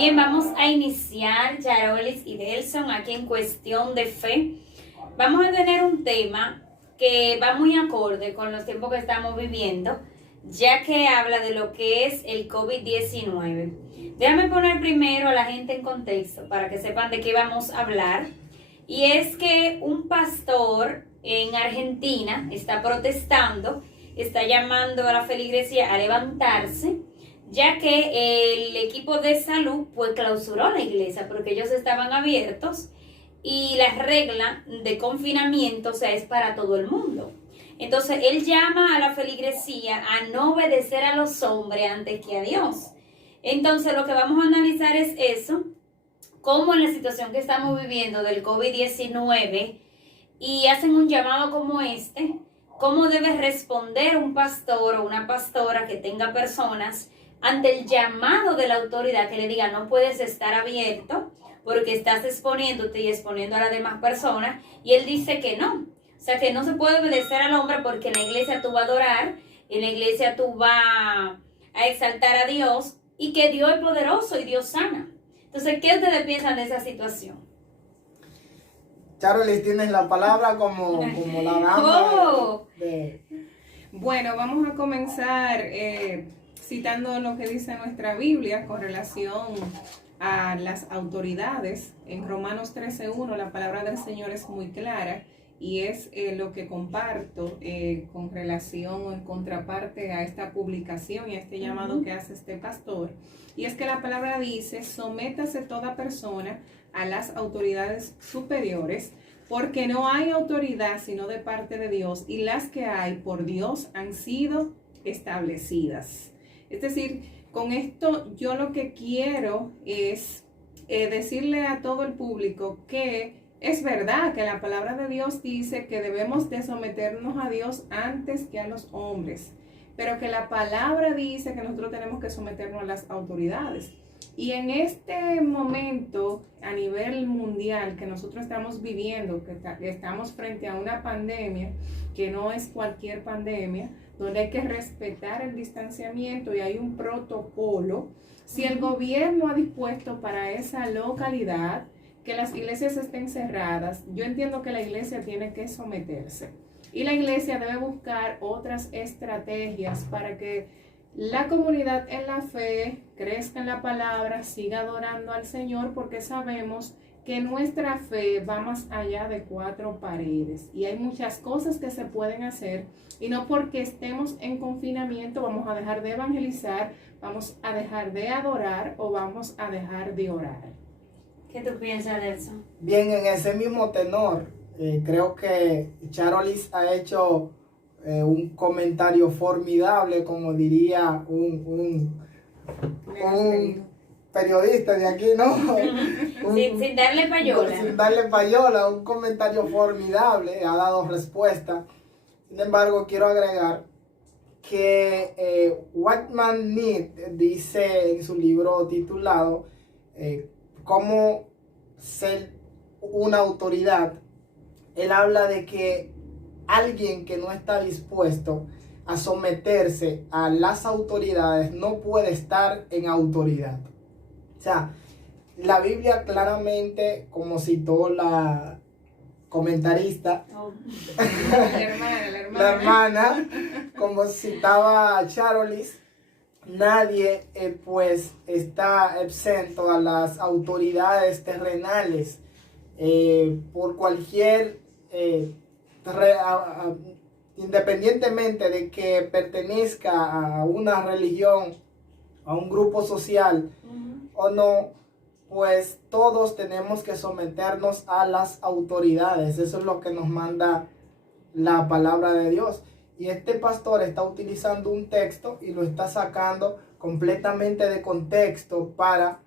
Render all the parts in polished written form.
Bien, vamos a iniciar, Yarolis y Delson, aquí en Cuestión de Fe. Vamos a tener un tema que va muy acorde con los tiempos que estamos viviendo, ya que habla de lo que es el COVID-19. Déjame poner primero a la gente en contexto para que sepan de qué vamos a hablar. Y es que un pastor en Argentina está protestando, está llamando a la feligresía a levantarse, ya que el equipo de salud pues clausuró la iglesia porque ellos estaban abiertos y la regla de confinamiento, o sea, es para todo el mundo. Entonces él llama a la feligresía a no obedecer a los hombres antes que a Dios. Entonces lo que vamos a analizar es eso, cómo en la situación que estamos viviendo del COVID-19 y hacen un llamado como este, cómo debe responder un pastor o una pastora que tenga personas ante el llamado de la autoridad que le diga no puedes estar abierto porque estás exponiéndote y exponiendo a las demás personas, y él dice que no, o sea que no se puede obedecer al hombre porque en la iglesia tú vas a adorar, en la iglesia tú vas a exaltar a Dios y que Dios es poderoso y Dios sana. Entonces, ¿qué ustedes piensan de esa situación? Charolis, tienes la palabra como la dama Bueno, vamos a comenzar citando lo que dice nuestra Biblia con relación a las autoridades. En Romanos 13:1 la palabra del Señor es muy clara y es lo que comparto con relación o en contraparte a esta publicación y a este llamado que hace este pastor. Y es que la palabra dice: sométase toda persona a las autoridades superiores, porque no hay autoridad sino de parte de Dios, y las que hay por Dios han sido establecidas. Es decir, con esto yo lo que quiero es decirle a todo el público que es verdad que la palabra de Dios dice que debemos de someternos a Dios antes que a los hombres, pero que la palabra dice que nosotros tenemos que someternos a las autoridades. Y en este momento a nivel mundial que nosotros estamos viviendo, que estamos frente a una pandemia que no es cualquier pandemia, donde hay que respetar el distanciamiento y hay un protocolo, si el gobierno ha dispuesto para esa localidad que las iglesias estén cerradas, yo entiendo que la iglesia tiene que someterse. Y la iglesia debe buscar otras estrategias para que la comunidad en la fe crezca en la palabra, siga adorando al Señor, porque sabemos que nuestra fe va más allá de cuatro paredes y hay muchas cosas que se pueden hacer, y no porque estemos en confinamiento vamos a dejar de evangelizar, vamos a dejar de adorar o vamos a dejar de orar. ¿Qué tú piensas de eso? Bien, en ese mismo tenor, creo que Charolis ha hecho un comentario formidable, como diría un periodista de aquí, ¿no? Sin darle payola. Sin darle payola, un comentario formidable, ha dado respuesta. Sin embargo, quiero agregar que Whitman Need dice en su libro titulado Cómo ser una autoridad. Él habla de que alguien que no está dispuesto a someterse a las autoridades no puede estar en autoridad. O sea, la Biblia claramente, como citó la comentarista, la hermana, como citaba Charolis, nadie pues está exento a las autoridades terrenales por cualquier independientemente de que pertenezca a una religión, a un grupo social o no, pues todos tenemos que someternos a las autoridades. Eso es lo que nos manda la palabra de Dios. Y este pastor está utilizando un texto y lo está sacando completamente de contexto para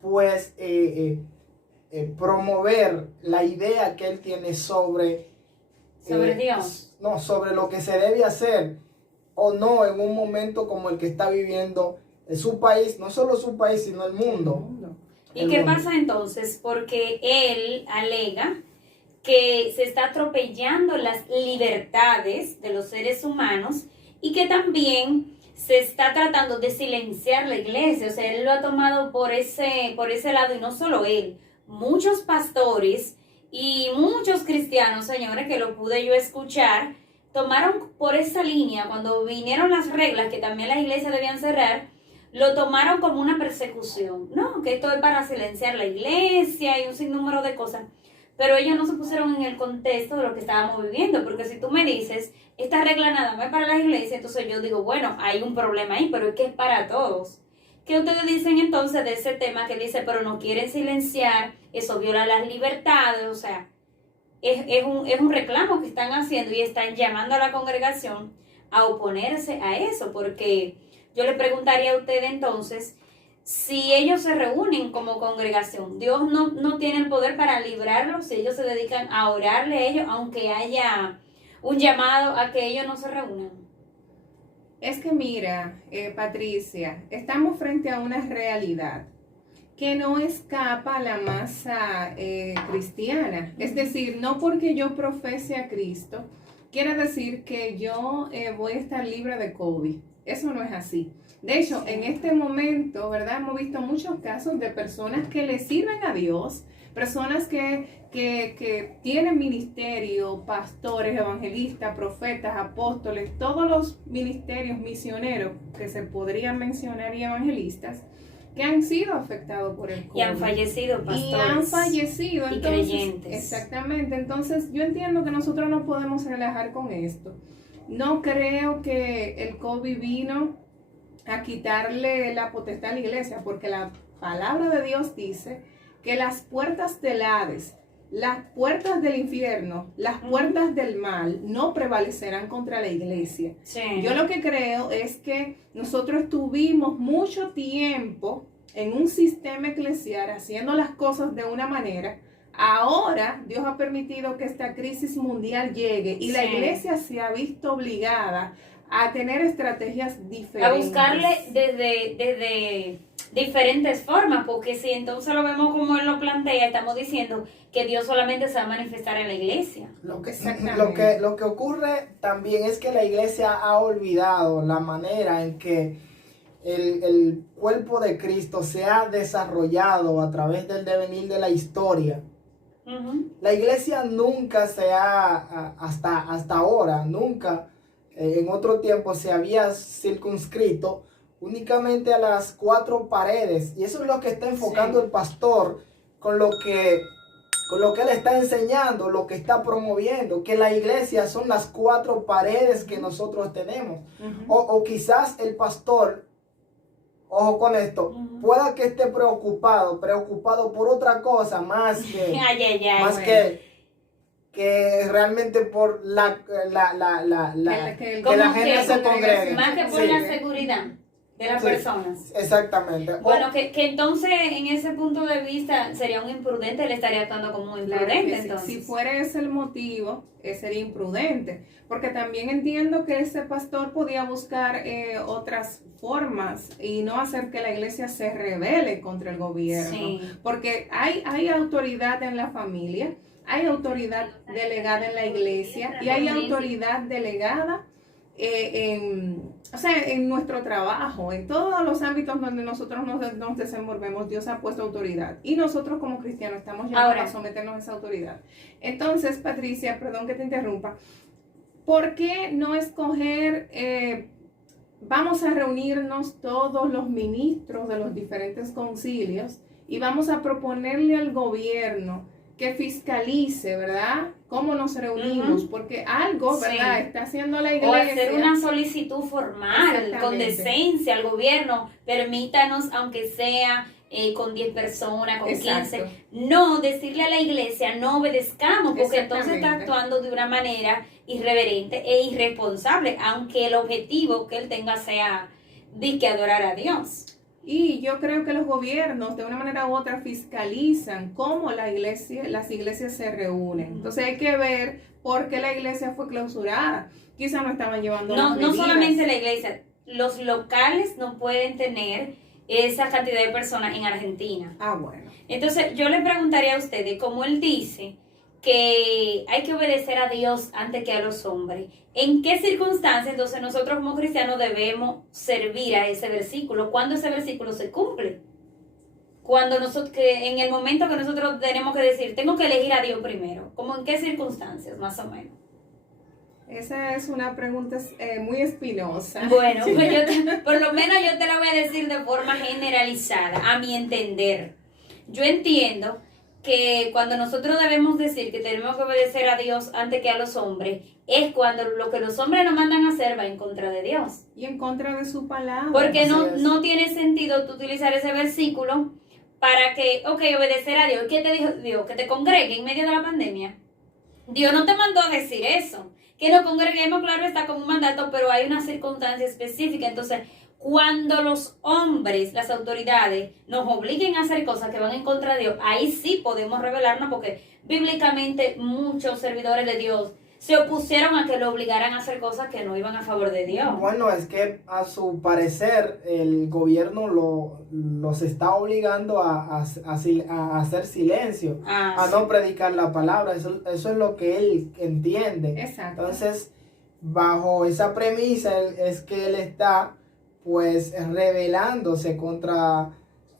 pues promover la idea que él tiene sobre Dios. No, sobre lo que se debe hacer o no en un momento como el que está viviendo su país, no solo su país, sino el mundo. ¿Y qué pasa entonces? Porque él alega que se está atropellando las libertades de los seres humanos y que también se está tratando de silenciar la iglesia. O sea, él lo ha tomado por ese lado, y no solo él, muchos pastores y muchos cristianos, señores, que lo pude yo escuchar, tomaron por esa línea. Cuando vinieron las reglas que también las iglesias debían cerrar, lo tomaron como una persecución, ¿no? Que esto es para silenciar la iglesia y un sinnúmero de cosas. Pero ellos no se pusieron en el contexto de lo que estábamos viviendo, porque si tú me dices, esta regla nada más es para las iglesias, entonces yo digo, bueno, hay un problema ahí, pero es que es para todos. ¿Qué ustedes dicen entonces de ese tema que dice, pero no quieren silenciar, eso viola las libertades? O sea, es un reclamo que están haciendo y están llamando a la congregación a oponerse a eso, porque yo le preguntaría a ustedes entonces, si ellos se reúnen como congregación, Dios no tiene el poder para librarlos, si ellos se dedican a orarle a ellos, aunque haya un llamado a que ellos no se reúnan. Es que mira, Patricia, estamos frente a una realidad que no escapa a la masa cristiana. Es decir, no porque yo profese a Cristo, quiere decir que yo voy a estar libre de COVID. Eso no es así. De hecho, en este momento, ¿verdad? Hemos visto muchos casos de personas que le sirven a Dios, personas que tienen ministerio, pastores, evangelistas, profetas, apóstoles, todos los ministerios misioneros que se podrían mencionar y evangelistas, que han sido afectados por el COVID. Y han fallecido pastores. Y han fallecido. Y entonces, creyentes. Exactamente. Entonces, yo entiendo que nosotros no podemos relajar con esto. No creo que el COVID vino a quitarle la potestad a la iglesia, porque la palabra de Dios dice que las puertas del Hades, las puertas del infierno, las puertas del mal no prevalecerán contra la iglesia. Sí. Yo lo que creo es que nosotros tuvimos mucho tiempo en un sistema eclesial haciendo las cosas de una manera. Ahora Dios ha permitido que esta crisis mundial llegue y la iglesia se ha visto obligada a tener estrategias diferentes. A buscarle desde diferentes formas, porque si entonces lo vemos como él lo plantea, estamos diciendo que Dios solamente se va a manifestar en la iglesia. Lo que ocurre también es que la iglesia ha olvidado la manera en que el cuerpo de Cristo se ha desarrollado a través del devenir de la historia. Uh-huh. La iglesia nunca hasta ahora, nunca en otro tiempo se había circunscrito únicamente a las 4 paredes, y eso es lo que está enfocando el pastor con lo que él está enseñando, lo que está promoviendo, que la iglesia son las 4 paredes que nosotros tenemos. O quizás el pastor, ojo con esto, pueda que esté preocupado por otra cosa más que realmente por que la gente se congregue. Más que por la seguridad de las personas. Exactamente. Bueno, que entonces en ese punto de vista sería un imprudente, él estaría actuando como un imprudente. Claro, entonces. Si fuera ese el motivo, sería imprudente, porque también entiendo que ese pastor podía buscar otras formas y no hacer que la iglesia se rebele contra el gobierno, porque hay autoridad en la familia, hay autoridad delegada en la iglesia y hay autoridad delegada en nuestro trabajo, en todos los ámbitos donde nosotros nos desenvolvemos. Dios ha puesto autoridad y nosotros como cristianos estamos llamados a someternos a esa autoridad. Entonces, Patricia, perdón que te interrumpa, ¿por qué no escoger, vamos a reunirnos todos los ministros de los diferentes concilios y vamos a proponerle al gobierno que fiscalice, ¿verdad? Cómo nos reunimos, porque algo, ¿verdad?, está haciendo la iglesia. O hacer una solicitud formal, con decencia al gobierno, permítanos, aunque sea con 10 personas, con 15, no decirle a la iglesia, no obedezcamos, porque entonces está actuando de una manera irreverente e irresponsable, aunque el objetivo que él tenga sea de que adorar a Dios. Y yo creo que los gobiernos de una manera u otra fiscalizan cómo las iglesias se reúnen. Entonces hay que ver por qué la iglesia fue clausurada. Quizás no estaban llevando las medidas. No solamente la iglesia, los locales no pueden tener esa cantidad de personas en Argentina. Ah, bueno. Entonces yo le preguntaría a ustedes, como él dice que hay que obedecer a Dios antes que a los hombres. ¿En qué circunstancias entonces nosotros como cristianos debemos servir a ese versículo? ¿Cuándo ese versículo se cumple? Cuando nosotros, que en el momento que nosotros tenemos que decir, tengo que elegir a Dios primero. ¿Cómo en qué circunstancias, más o menos? Esa es una pregunta muy espinosa. Bueno, pues por lo menos yo te la voy a decir de forma generalizada, a mi entender. Yo entiendo que cuando nosotros debemos decir que tenemos que obedecer a Dios antes que a los hombres, es cuando lo que los hombres nos mandan a hacer va en contra de Dios. Y en contra de su palabra. Porque no tiene sentido tú utilizar ese versículo para que, obedecer a Dios. ¿Qué te dijo Dios? Que te congregue en medio de la pandemia. Dios no te mandó a decir eso. Que lo congreguemos, claro, está como un mandato, pero hay una circunstancia específica. Entonces, cuando los hombres, las autoridades, nos obliguen a hacer cosas que van en contra de Dios, ahí sí podemos rebelarnos, porque bíblicamente muchos servidores de Dios se opusieron a que lo obligaran a hacer cosas que no iban a favor de Dios. Bueno, es que a su parecer el gobierno los está obligando a hacer silencio, a no predicar la palabra. Eso es lo que él entiende. Exacto. Entonces, bajo esa premisa es que él está pues rebelándose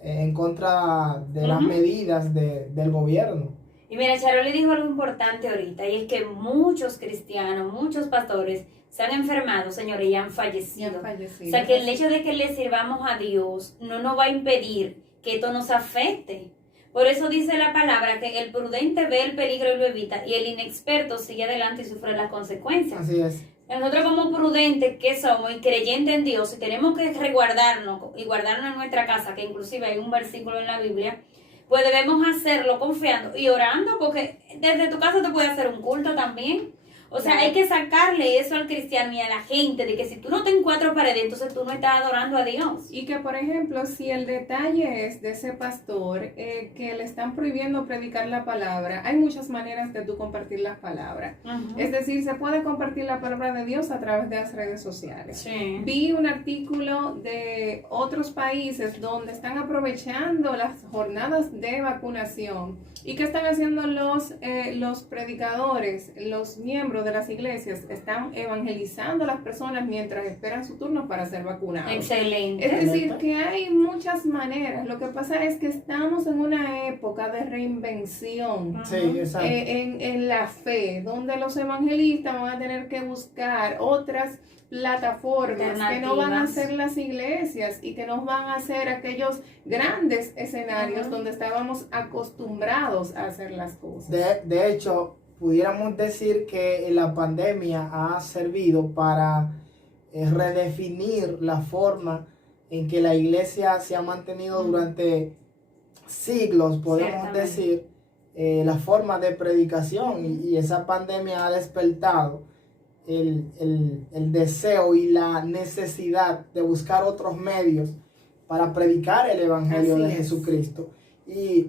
en contra de las medidas del gobierno. Y mira, Charoli dijo algo importante ahorita, y es que muchos cristianos, muchos pastores se han enfermado, señores, y han fallecido. O sea, que el hecho de que le sirvamos a Dios no nos va a impedir que esto nos afecte. Por eso dice la palabra que el prudente ve el peligro y lo evita, y el inexperto sigue adelante y sufre las consecuencias. Así es. Nosotros como prudentes que somos y creyentes en Dios, y tenemos que resguardarnos y guardarnos en nuestra casa, que inclusive hay un versículo en la Biblia, pues debemos hacerlo confiando y orando, porque desde tu casa te puede hacer un culto también. O sea, hay que sacarle eso al cristiano y a la gente, de que si tú no te en cuatro paredes, entonces tú no estás adorando a Dios. Y que, por ejemplo, si el detalle es de ese pastor que le están prohibiendo predicar la palabra, hay muchas maneras de tú compartir la palabra. Es decir, se puede compartir la palabra de Dios a través de las redes sociales. Sí. Vi un artículo de otros países donde están aprovechando las jornadas de vacunación. ¿Y qué están haciendo los predicadores, los miembros de las iglesias? Están evangelizando a las personas mientras esperan su turno para ser vacunados. Excelente. Es decir, que hay muchas maneras. Lo que pasa es que estamos en una época de reinvención. Sí, exacto. En la fe, donde los evangelistas van a tener que buscar otras plataformas que no van a ser las iglesias y que no van a ser aquellos grandes escenarios donde estábamos acostumbrados a hacer las cosas. De hecho, pudiéramos decir que la pandemia ha servido para redefinir la forma en que la iglesia se ha mantenido durante siglos, podemos decir, la forma de predicación, y esa pandemia ha despertado el deseo y la necesidad de buscar otros medios para predicar el evangelio de Jesucristo. Y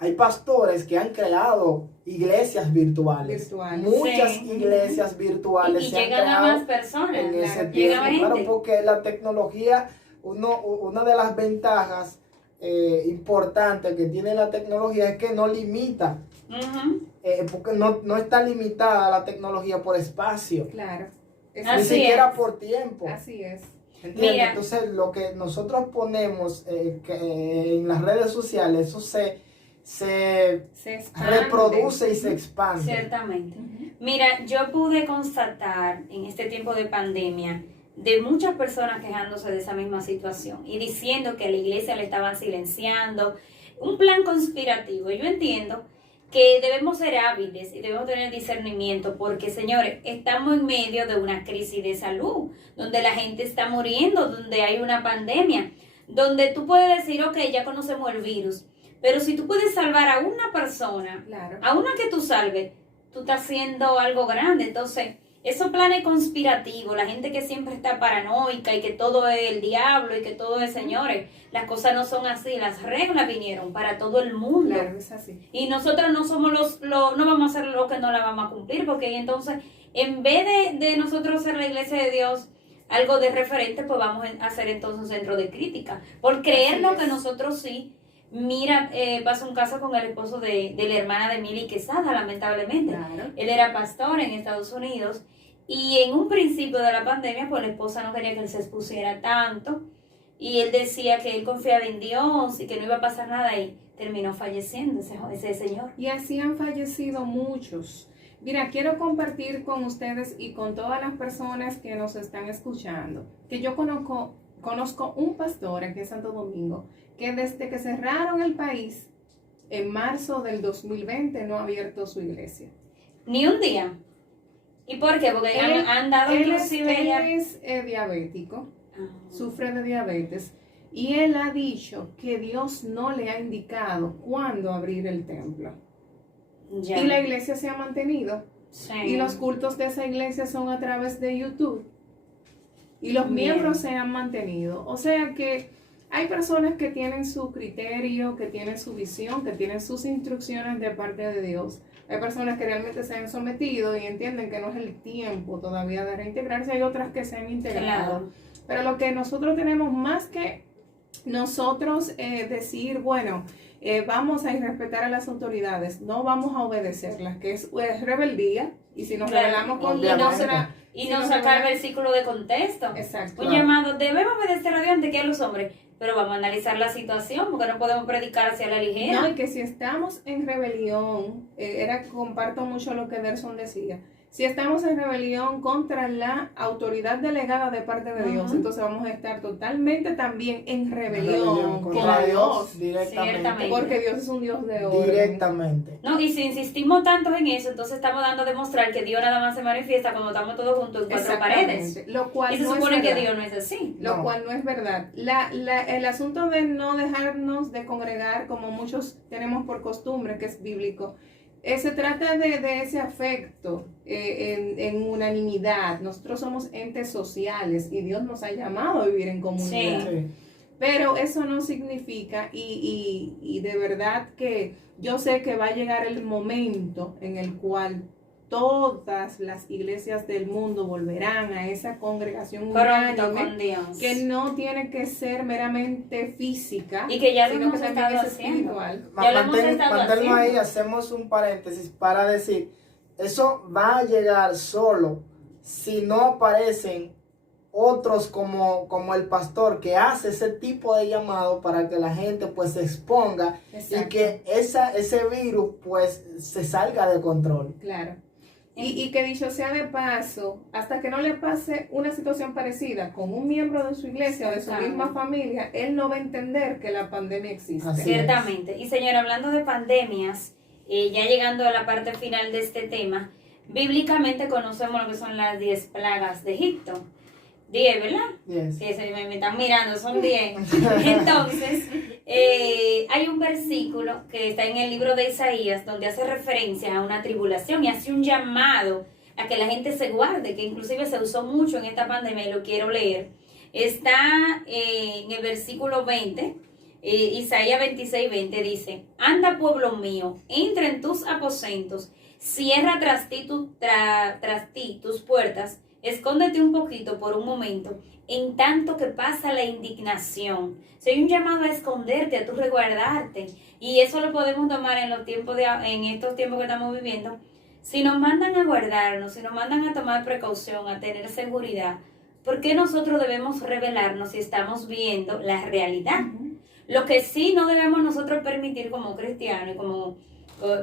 hay pastores que han creado iglesias virtuales. Muchas iglesias virtuales y se han llegan creado a más personas. en ese tiempo. Claro, porque la tecnología, una de las ventajas importantes que tiene la tecnología es que no limita. Porque no está limitada la tecnología por espacio. Claro. Ni siquiera por tiempo. Así es. ¿Entiendes? Entonces, lo que nosotros ponemos en las redes sociales, eso se reproduce y se expande. Ciertamente. Mira, yo pude constatar en este tiempo de pandemia de muchas personas quejándose de esa misma situación y diciendo que a la iglesia le estaban silenciando, un plan conspirativo. Yo entiendo que debemos ser hábiles y debemos tener discernimiento, porque, señores, estamos en medio de una crisis de salud, donde la gente está muriendo, donde hay una pandemia, donde tú puedes decir, ok, ya conocemos el virus, pero si tú puedes salvar a una persona, a una que tú salves, tú estás haciendo algo grande. Entonces, esos planes conspirativos, la gente que siempre está paranoica y que todo es el diablo y que todo es, señores, las cosas no son así, las reglas vinieron para todo el mundo. Claro, es así. Y nosotros no somos no vamos a hacer lo que no la vamos a cumplir, porque entonces, en vez de nosotros ser la iglesia de Dios, algo de referente, pues vamos a hacer entonces un centro de crítica, por creer lo que nosotros sí, Mira, pasó un caso con el esposo de la hermana de Mili Quesada, lamentablemente. Claro. Él era pastor en Estados Unidos y en un principio de la pandemia, pues la esposa no quería que él se expusiera tanto y él decía que él confiaba en Dios y que no iba a pasar nada y terminó falleciendo ese señor. Y así han fallecido muchos. Mira, quiero compartir con ustedes y con todas las personas que nos están escuchando, que yo conozco un pastor aquí en Santo Domingo, que desde que cerraron el país, en marzo del 2020, no ha abierto su iglesia. Ni un día. ¿Y por qué? Porque han dado Él inclusive ya... es diabético, Ah. sufre de diabetes, y él ha dicho que Dios no le ha indicado cuándo abrir el templo. Ya. Y la iglesia se ha mantenido. Sí. Y los cultos de esa iglesia son a través de YouTube. Y los Bien. miembros se han mantenido. O sea que hay personas que tienen su criterio, que tienen su visión, que tienen sus instrucciones de parte de Dios. Hay personas que realmente se han sometido y entienden que no es el tiempo todavía de reintegrarse. Hay otras que se han integrado. Claro. Pero lo que nosotros tenemos más que nosotros decir, bueno, vamos a irrespetar a las autoridades, no vamos a obedecerlas, que es rebeldía. Y si nos Claro. rebelamos con Obviamente. nuestra... Y si no nos sacar rebelamos- versículo de contexto. Exacto. Un llamado, debemos obedecer a Dios antes que a los hombres, pero vamos a analizar la situación porque no podemos predicar hacia la ligera. No, y que si estamos en rebelión, comparto mucho lo que Derson decía, si estamos en rebelión contra la autoridad delegada de parte de Dios, Ujú. entonces vamos a estar totalmente también en rebelión Rebelión con contra Dios, directamente. Ciertamente. porque Dios es un Dios de orden. Directamente. No, y si insistimos tanto en eso, entonces estamos dando a demostrar que Dios nada más se manifiesta cuando estamos todos juntos en cuatro paredes. Exactamente. Lo cual Y se no es supone que verdad. Dios no es así. Lo No. cual no es verdad. El asunto de no dejarnos de congregar, como muchos tenemos por costumbre, que es bíblico, se trata de ese afecto en unanimidad. Nosotros somos entes sociales y Dios nos ha llamado a vivir en comunidad. Sí. Sí. Pero eso no significa, y de verdad que yo sé que va a llegar el momento en el cual todas las iglesias del mundo volverán a esa congregación Pronto unánime, con Dios. que no tiene que ser meramente física, Y que ya lo sino hemos que también estado es haciendo. espiritual. Ya lo hemos Manténlo estado ahí, haciendo. hacemos un paréntesis para decir, eso va a llegar solo si no aparecen otros como el pastor que hace ese tipo de llamado para que la gente pues se exponga y Exacto. que ese virus pues se salga de control. Claro. Y que dicho sea de paso, hasta que no le pase una situación parecida con un miembro de su iglesia o de su Exacto. misma familia, él no va a entender que la pandemia existe. Así es. Ciertamente. Y señora, hablando de pandemias, ya llegando a la parte final de este tema, bíblicamente conocemos lo que son las 10 plagas de Egipto. 10, ¿verdad? Yes. Sí, me están mirando, son 10. Entonces, hay un versículo que está en el libro de Isaías donde hace referencia a una tribulación y hace un llamado a que la gente se guarde, que inclusive se usó mucho en esta pandemia y lo quiero leer. Está en el versículo 20, Isaías 26:20 dice: Anda, pueblo mío, entra en tus aposentos, cierra tras ti tus puertas, escóndete un poquito por un momento, en tanto que pasa la indignación. Si hay un llamado a esconderte, a tu resguardarte, y eso lo podemos tomar en estos tiempos que estamos viviendo. Si nos mandan a guardarnos, si nos mandan a tomar precaución, a tener seguridad, ¿por qué nosotros debemos rebelarnos si estamos viendo la realidad? Lo que sí no debemos nosotros permitir como cristianos y como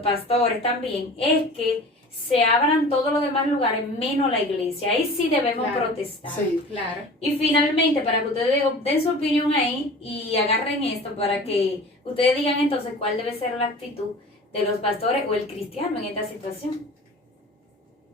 pastores también es que se abran todos los demás lugares menos la iglesia. Ahí sí debemos Claro. protestar. Sí. Claro. Y finalmente, para que ustedes den su opinión ahí y agarren esto para que ustedes digan entonces cuál debe ser la actitud de los pastores o el cristiano en esta situación.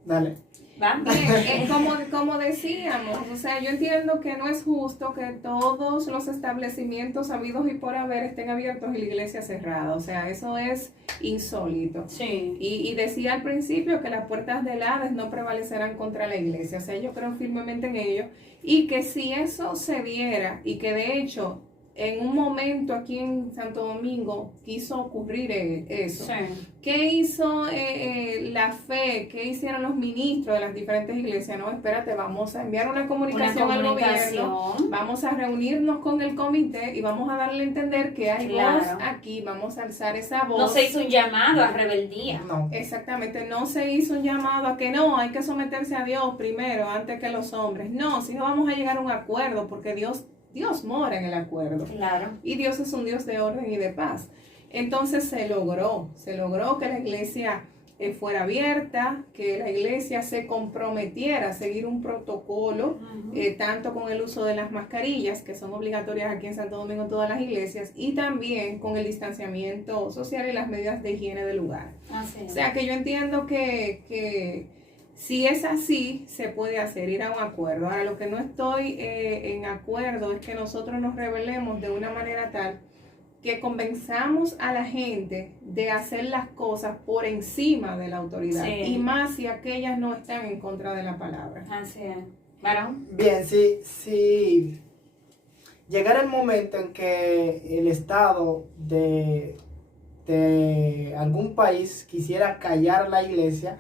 Dale. ¿Va? Bien, como decíamos, o sea, yo entiendo que no es justo que todos los establecimientos habidos y por haber estén abiertos y la iglesia cerrada. O sea, eso es insólito. Sí. Y decía al principio que las puertas del Hades no prevalecerán contra la iglesia. O sea, yo creo firmemente en ello. Y que si eso se diera y que de hecho en un momento aquí en Santo Domingo quiso ocurrir eso. Sí. ¿Qué hizo la fe? ¿Qué hicieron los ministros de las diferentes iglesias? No, espérate, vamos a enviar una comunicación al gobierno, vamos a reunirnos con el comité y vamos a darle a entender que hay voz aquí, vamos a alzar esa voz. No se hizo un llamado a rebeldía. No. Exactamente, no se hizo un llamado a que no, hay que someterse a Dios primero antes que los hombres. No, si no vamos a llegar a un acuerdo porque Dios mora en el acuerdo. Claro. Y Dios es un Dios de orden y de paz. Entonces se logró que la iglesia fuera abierta, que la iglesia se comprometiera a seguir un protocolo, tanto con el uso de las mascarillas, que son obligatorias aquí en Santo Domingo en todas las iglesias, y también con el distanciamiento social y las medidas de higiene del lugar. Así es. O sea que yo entiendo que si es así, se puede hacer, ir a un acuerdo. Ahora, lo que no estoy en acuerdo es que nosotros nos rebelemos de una manera tal que convenzamos a la gente de hacer las cosas por encima de la autoridad. Sí. Y más si aquellas no están en contra de la palabra. Así es. ¿Varón? Bien, si llegara el momento en que el Estado de algún país quisiera callar la iglesia,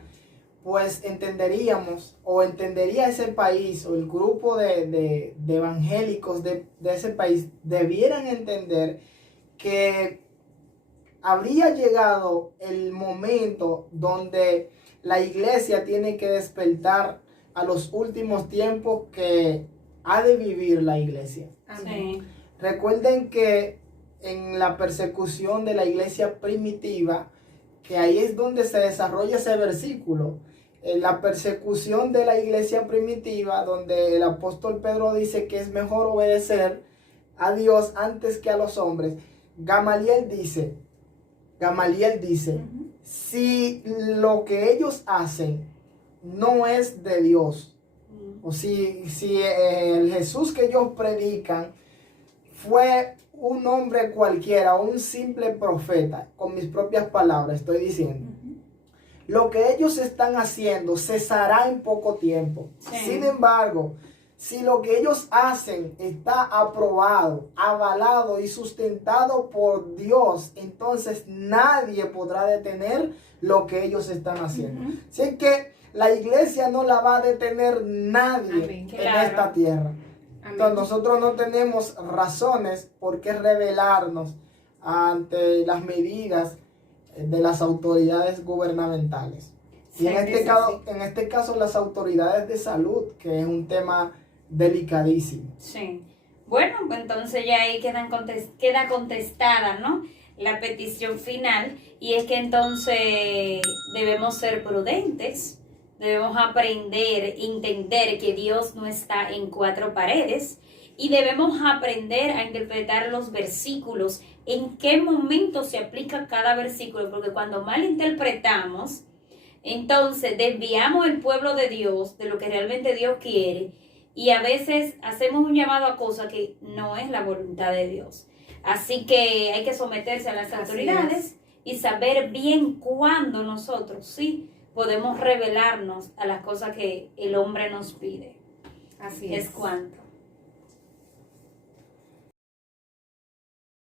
pues entenderíamos, o entendería ese país, o el grupo de evangélicos de ese país, debieran entender que habría llegado el momento donde la iglesia tiene que despertar a los últimos tiempos que ha de vivir la iglesia. Sí. Recuerden que en la persecución de la iglesia primitiva, que ahí es donde se desarrolla ese versículo, en la persecución de la iglesia primitiva, donde el apóstol Pedro dice que es mejor obedecer a Dios antes que a los hombres. Gamaliel dice, si lo que ellos hacen no es de Dios, o si el Jesús que ellos predican fue un hombre cualquiera, un simple profeta, con mis propias palabras estoy diciendo, lo que ellos están haciendo cesará en poco tiempo. Sí. Sin embargo, si lo que ellos hacen está aprobado, avalado y sustentado por Dios, entonces nadie podrá detener lo que ellos están haciendo. Así que la iglesia no la va a detener nadie en esta tierra. Entonces nosotros no tenemos razones por qué rebelarnos ante las medidas de las autoridades gubernamentales. Y en este caso las autoridades de salud, que es un tema delicadísimo. Sí. Bueno, pues entonces ya ahí queda contestada, ¿no?, la petición final, y es que entonces debemos ser prudentes, debemos aprender, entender que Dios no está en cuatro paredes, y debemos aprender a interpretar los versículos, en qué momento se aplica cada versículo, porque cuando mal interpretamos, entonces desviamos el pueblo de Dios de lo que realmente Dios quiere, y a veces hacemos un llamado a cosas que no es la voluntad de Dios. Así que hay que someterse a las autoridades y saber bien cuándo nosotros sí podemos revelarnos a las cosas que el hombre nos pide. Así es cuánto.